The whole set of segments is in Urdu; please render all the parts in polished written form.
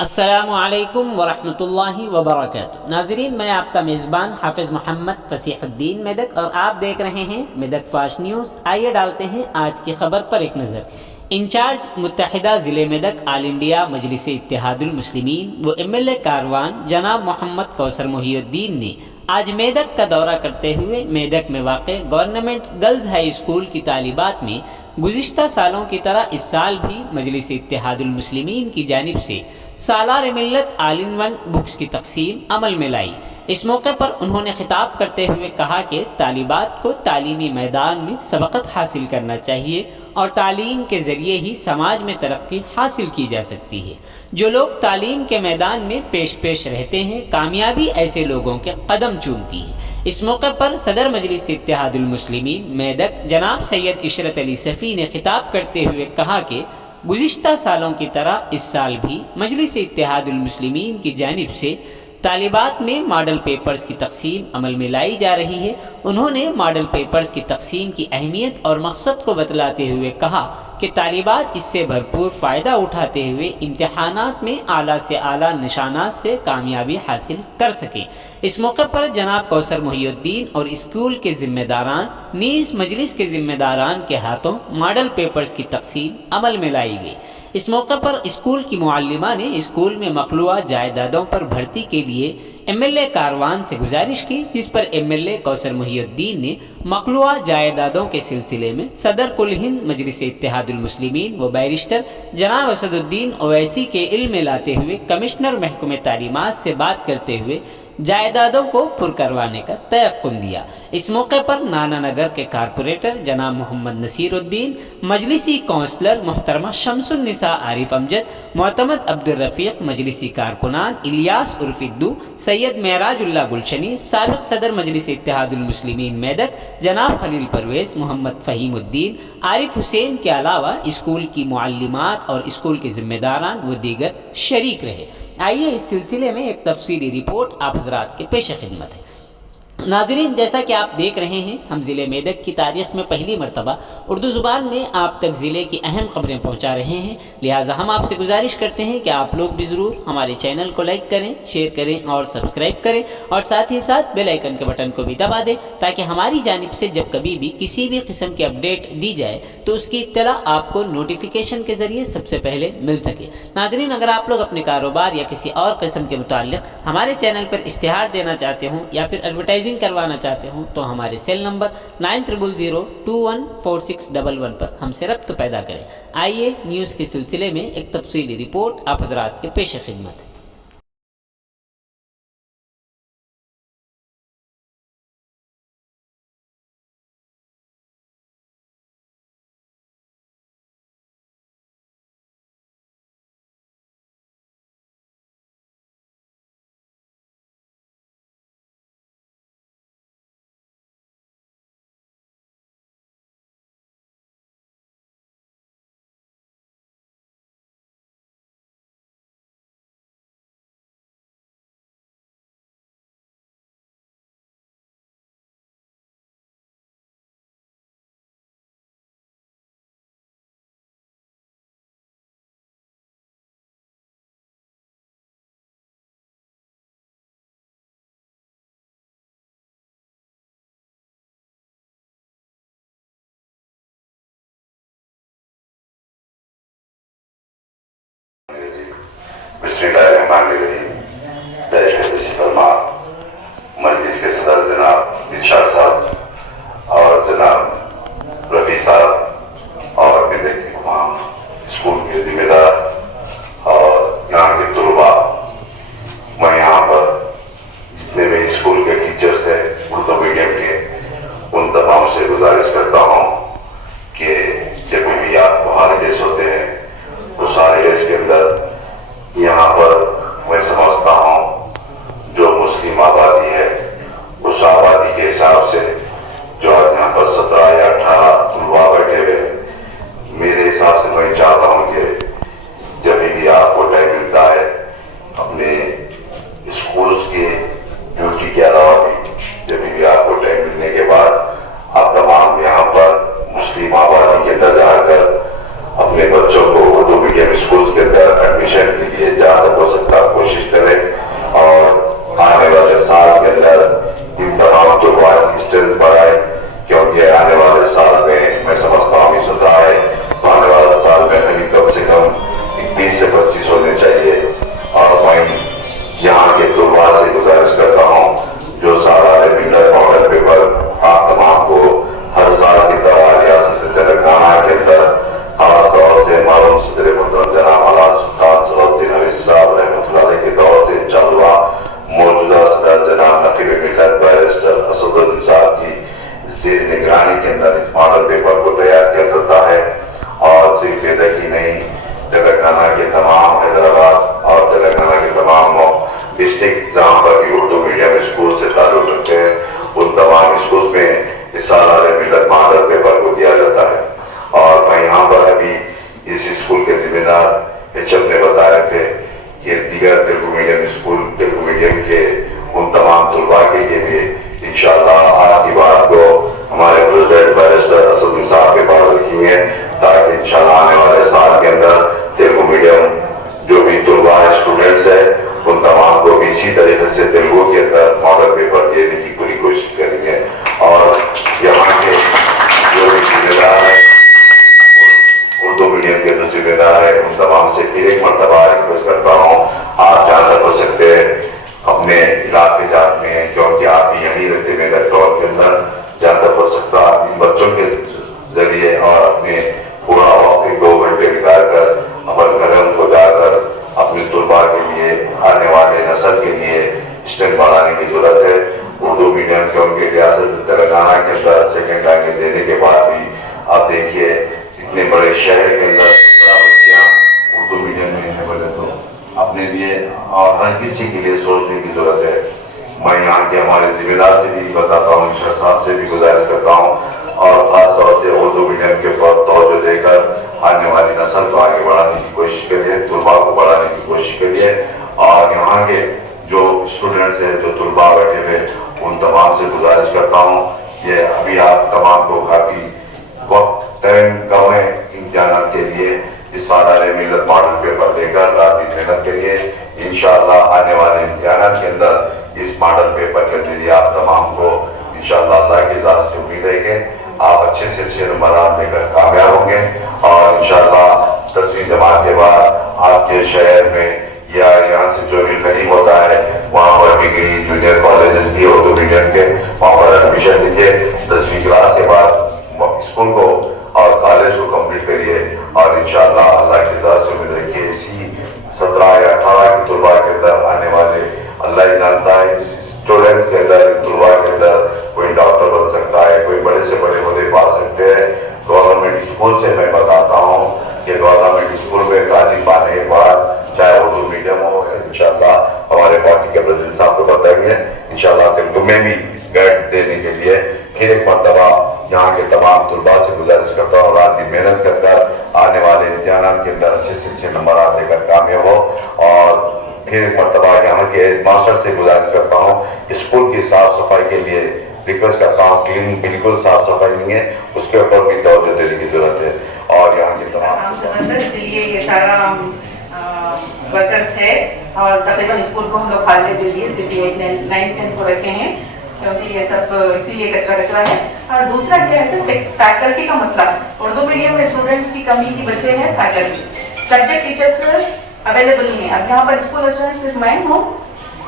السلام علیکم ورحمۃ اللہ وبرکاتہ۔ ناظرین، میں آپ کا میزبان حافظ محمد فصیح الدین میدک اور آپ دیکھ رہے ہیں میدک فاسٹ نیوز۔ آئیے ڈالتے ہیں آج کی خبر پر ایک نظر۔ انچارج متحدہ ضلع میدک آل انڈیا مجلس اتحاد المسلمین و ایم ایل اے کاروان جناب محمد کوثر محی الدین نے آج میدک کا دورہ کرتے ہوئے میدک میں واقع گورنمنٹ گرلز ہائی اسکول کی طالبات میں گزشتہ سالوں کی طرح اس سال بھی مجلس اتحاد المسلمین کی جانب سے سالار ملت آل ان ون بکس کی تقسیم عمل میں لائی۔ اس موقع پر انہوں نے خطاب کرتے ہوئے کہا کہ طالبات کو تعلیمی میدان میں سبقت حاصل کرنا چاہیے اور تعلیم کے ذریعے ہی سماج میں ترقی حاصل کی جا سکتی ہے۔ جو لوگ تعلیم کے میدان میں پیش رہتے ہیں، کامیابی ایسے لوگوں کے قدم چومتی ہے۔ اس موقع پر صدر مجلس اتحاد المسلمین میدک جناب سید عشرت علی صفی نے خطاب کرتے ہوئے کہا کہ گزشتہ سالوں کی طرح اس سال بھی مجلس اتحاد المسلمین کی جانب سے طالبات میں ماڈل پیپرز کی تقسیم عمل میں لائی جا رہی ہے۔ انہوں نے ماڈل پیپرز کی تقسیم کی اہمیت اور مقصد کو بتلاتے ہوئے کہا کہ طالبات اس سے بھرپور فائدہ اٹھاتے ہوئے امتحانات میں اعلیٰ سے اعلیٰ نشانات سے کامیابی حاصل کر سکیں۔ اس موقع پر جناب کوثر محی الدین اور اسکول کے ذمہ داران نیز مجلس کے ذمہ داران کے ہاتھوں ماڈل پیپرز کی تقسیم عمل میں لائی گئی۔ اس موقع پر اسکول کی معلمہ نے اسکول میں مخلوعہ جائیدادوں پر بھرتی کے لیے ایم ایل اے کاروان سے گزارش کی، جس پر ایم ایل اے کوثر محی الدین نے مخلوعہ جائیدادوں کے سلسلے میں صدر کل ہند مجلس اتحاد المسلمین و بیرسٹر جناب اسد الدین اویسی کے علم میں لاتے ہوئے کمشنر محکمہ تعلیمات سے بات کرتے ہوئے جائیدادوں کو پر کروانے کا تیقن دیا۔ اس موقع پر نانا نگر کے کارپوریٹر جناب محمد نصیر الدین، مجلسی کونسلر محترمہ شمس النساء عارف امجد، معتمد عبدالرفیق، مجلسی کارکنان الیاس عرف ادو، سید معراج اللہ گلشنی، سابق صدر مجلس اتحاد المسلمین میدک جناب خلیل پرویز، محمد فہیم الدین، عارف حسین کے علاوہ اسکول کی معلمات اور اسکول کے ذمہ داران و دیگر شریک رہے۔ آئیے اس سلسلے میں ایک تفصیلی رپورٹ آپ حضرات کے پیش خدمت ہے۔ ناظرین، جیسا کہ آپ دیکھ رہے ہیں، ہم ضلع میدک کی تاریخ میں پہلی مرتبہ اردو زبان میں آپ تک ضلع کی اہم خبریں پہنچا رہے ہیں، لہٰذا ہم آپ سے گزارش کرتے ہیں کہ آپ لوگ بھی ضرور ہمارے چینل کو لائک کریں، شیئر کریں اور سبسکرائب کریں، اور ساتھ ہی ساتھ بیل آئیکن کے بٹن کو بھی دبا دیں تاکہ ہماری جانب سے جب کبھی بھی کسی بھی قسم کی اپڈیٹ دی جائے تو اس کی اطلاع آپ کو نوٹیفیکیشن کے ذریعے سب سے پہلے مل سکے۔ ناظرین، اگر آپ لوگ اپنے کاروبار یا کسی اور قسم کے متعلق ہمارے چینل پر اشتہار دینا چاہتے ہوں یا پھر ایڈورٹائزنگ کروانا چاہتے ہوں تو ہمارے سیل نمبر 9000214611 پر ہم سے رابطہ پیدا کریں۔ آئیے نیوز کے سلسلے میں ایک تفصیلی رپورٹ آپ حضرات کے پیش خدمت ہے۔ بسم اللہ الرحمن الرحیم۔ درج فرما مجلس کے صدر جناب ارشاد صاحب اور جناب رفیع صاحب اور میدک کی تمام اسکول کے ذمہ دار اور یہاں کے طلباء، میں یہاں پر جتنے بھی اسکول کے ٹیچرس ہیں اردو میڈیم کے، ان تمام سے گزارش کرتا ہوں کہ جب بھی آپ کو ہالیڈیز ہوتے ہیں اس ہالیڈیز کے اندر یہاں پر میں سمجھتا ہوں جو مسلم آبادی ہے اس آبادی کے حساب سے جو آج یہاں پر 17 یا 18 طلباء بیٹھے ہوئے، میرے حساب سے میں چاہتا ہوں کہ جب بھی آپ کو ٹائم ملتا ہے اپنے اسکولس کی ڈیوٹی کے علاوہ بھی جب بھی آپ کو ٹائم ملنے کے بعد آپ تمام یہاں پر زیر نگرانی کے اندر اس ماڈل پیپر کو تیار کیا جاتا ہے، اور صرف میدک ہی نہیں، تلنگانہ کے تمام حیدرآباد اور تلنگانہ کے تمام ڈسٹرکٹ جہاں پر بھی اردو میڈیم اسکول سے تعلق رکھتے ہیں، ان تمام اسکول میں اس سالانہ ملت ماڈل پیپر کو دیا جاتا ہے۔ اور میں یہاں پر ابھی اس اسکول کے ذمہ دار ایچ ایم نے بتایا تھے کہ دیگر Telugu medium school, Telugu medium کے ان تمام طلباء کے لیے بھی انشاءاللہ آج کی بات کو ہمارے پریزیڈنٹ بیرسٹر اسد صاحب کے پاس رکھی ہے، تاکہ انشاءاللہ آنے والے سال کے اندر تیلگو میڈیم جو بھی طلباء اسٹوڈنٹس ہیں ان تمام کو بھی اسی طریقے سے تیلگو کے اندر ماڈل پیپر دینے کی پوری کوشش کریں گے۔ اور یہاں کے جو بھی ذمہ دار ہیں، اردو میڈیم کے جو ذمہ دار ہے، ان تمام سے پھر ایک مرتبہ ریکویسٹ کرتا ہوں، آپ جہاں تک ہو سکتے ہیں اپنے علاقے جات میں، کیونکہ آپ بھی یہیں رہتے میدک ٹاؤن کے اندر، جہاں تک ہو سکتا ان بچوں کے ذریعے اور اپنے پورا وقت 2 گھنٹے نکال کر عمل کریں، ان کو جا کر اپنے طلباء کے لیے، آنے والے نسل کے لیے اسٹرینتھ بڑھانے کی ضرورت ہے۔ اردو میڈیم کیونکہ ریاست تلنگانہ کے اندر سیکنڈ لینگویج دینے کے بعد بھی آپ دیکھیے اتنے بڑے شہر کے اندر 17 بچیاں اردو میڈیم میں ہیں، بولے تو اپنے لیے اور ہر کسی کے لیے سوچنے کی ضرورت ہے۔ میں یہاں کے ہمارے ذمہ دار سے بھی بتاتا ہوں، انشاء صاحب سے بھی گزارش کرتا ہوں، اور خاص طور سے اردو میڈیم کے اوپر توجہ دے کر آنے والی نسل کو آگے بڑھانے کی کوشش کریے، طلباء کو بڑھانے کی کوشش کریے۔ اور یہاں کے جو اسٹوڈنٹس ہیں، جو طلباء بیٹھے ہوئے، ان تمام سے گزارش کرتا ہوں کہ ابھی آپ تمام کو کافی وقت ٹائم کم ہے امتحانات کے لیے، اس سالانہ ملت ماڈل پیپر لے کر رات دن محنت کریے۔ انشاءاللہ آنے والے امتحانات کے اندر اس ماڈل پیپر کے ذریعے آپ تمام کو انشاءاللہ اللہ کی ذات سے امید ہے کہ آپ اچھے سے اچھے نمبرات لے کر کامیاب ہوں گے، اور انشاءاللہ 10ویں جماعت کے بعد آپ کے شہر میں یا یہاں سے جو بھی قریب ہوتا ہے وہاں پر ڈگری جونیئر کالجز بھی اردو میڈیم کے، وہاں پر ایڈمیشن لیجیے۔ 10ویں کلاس کے بعد اسکول کو اور کالج کو کمپلیٹ کریے، اور انشاءاللہ اللہ کی ذات سے امید رکھیے اسی 17 یا 18 کے طلباء کے اندر آنے والے، اللہ ہی جانتا ہے اس اسٹوڈنٹ کے اندر، طلباء کے اندر کوئی ڈاکٹر بن سکتا ہے، کوئی بڑے سے بڑے عہدے پا سکتے ہیں۔ گورنمنٹ اسکول سے میں بتاتا ہوں کہ گورنمنٹ اسکول میں تعلیم پانے کے بعد چاہے اردو میڈیم ہو، انشاءاللہ ہمارے پارٹی کے پریزیڈنٹ صاحب کو بتائیں گے، انشاءاللہ تیلگو میں بھی گائیڈ دینے کے لیے پھر ایک مرتبہ یہاں کے تمام طلباء سے گزارش کرتا ہوں رات دن محنت کر کر آنے والے امتحانات کے اندر اچھے سے اچھے نمبرات لے کر کامیاب ہو۔ اور پھر ایک مرتبہ یہاں کے ہیڈ ماسٹر سے گزارش کرتا ہوں اسکول کی صاف صفائی کے لیے ریکویسٹ کرتا ہوں، کلین بالکل صاف صفائی نہیں ہے، اس کے اوپر بھی توجہ دینے کی ضرورت ہے۔ اور یہاں کے تمام چلیے یہ سارا ورکرس ہے، اور تقریباً اسکول کو ہم لوگ خالی دے دیے، صرف 8, 9, 10 کو رکھے ہیں، کیونکہ یہ سب اسی لیے کچرا ہے۔ اور دوسرا کیا ہے سر، فیکلٹی کا مسئلہ، اردو میڈیم میں اسٹوڈنٹس کی کمی کی وجہ ہے فیکلٹی، سبجیکٹ ٹیچرس اویلیبل نہیں ہے۔ اب یہاں پر اسکول اسٹوڈنٹ صرف میں ہوں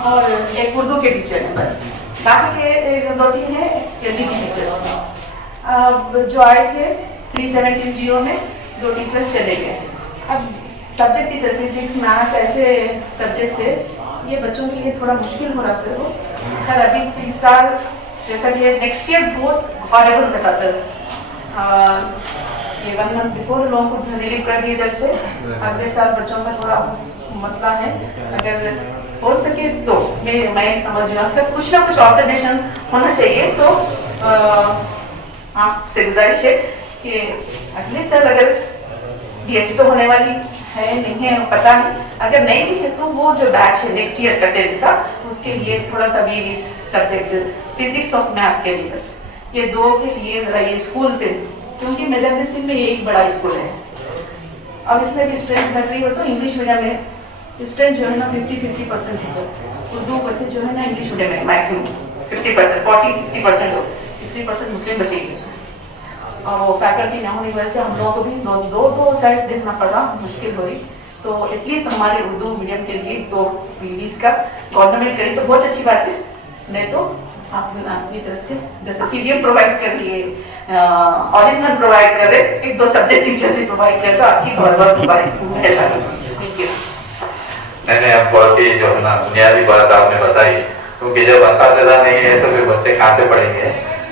اور ایک اردو کے ٹیچر ہیں بس، باقی کے 2-3 ہیں ایل جی ٹی ٹیچرس۔ اب جو آئے تھے 317 جیو میں 2 ٹیچرس چلے گئے۔ اب سبجیکٹ ٹیچر فزکس میتھس ایسے سبجیکٹس ہے، یہ بچوں کے لیے تھوڑا مشکل ہو رہا سر۔ وہ خیر ابھی 30 سال جیسا کہ نیکسٹ ایئر بہت ہاربل تھا سر، یہ 1 منتھ بیفور لوگوں کو ریلیو کر دیے ادھر سے، اگلے سال بچوں کا تھوڑا مسئلہ ہے، اگر ہو سکے تو میں سمجھ رہی ہوں اس کا کچھ نہ کچھ آلٹرنیشن ہونا چاہیے۔ تو آپ سے گزارش ہے کہ اگلے سال اگر بی ایس سی تو ہونے والی ہے نہیں ہے پتہ نہیں، اگر نہیں بھی ہے تو وہ جو بیچ ہے نیکسٹ ایئر کا 10th کا، اس کے لیے تھوڑا سا 20 سبجیکٹ فزکس اور میتھس کے لیے، بس یہ 2 کے لیے ذرا یہ اسکول پہ، کیونکہ میدک ڈسٹرکٹ میں یہ ایک بڑا اسکول ہے، اور اس میں بھی اسٹرینتھ بڑھ رہی ہو تو انگلش میڈیم میں اسٹرینتھ جو ہے نا 50% ہے سر، اردو بچے جو ہے نا انگلش میڈیم میں میکسیمم 50%، 40-60% ہو، 60% مسلم بچے ہی، اور وہ فیکلٹی نہ ہونے کی وجہ سے ہم لوگوں کو بھی دو سائڈس دیکھنا پڑا، مشکل ہوئی۔ تو ایٹ لیسٹ ہمارے اردو میڈیم کے لیے 2 PDs کا گورنمنٹ کرے تو بہت اچھی بات ہے، نہیں تو آپ اپنی طرف سے جیسے CDM پرووائڈ کر دیے، آرڈینل پرووائڈ کر رہے، 1-2 سبجیکٹ ٹیچر سے پرووائڈ کرے تو آپ کی بہت بہت مہربانی۔ میں نے اب بہت ہی جو ہے نا بنیادی بات آپ نے بتائی، کیونکہ جب اساتذہ نہیں ہے تو پھر بچے کہاں سے پڑھیں گے،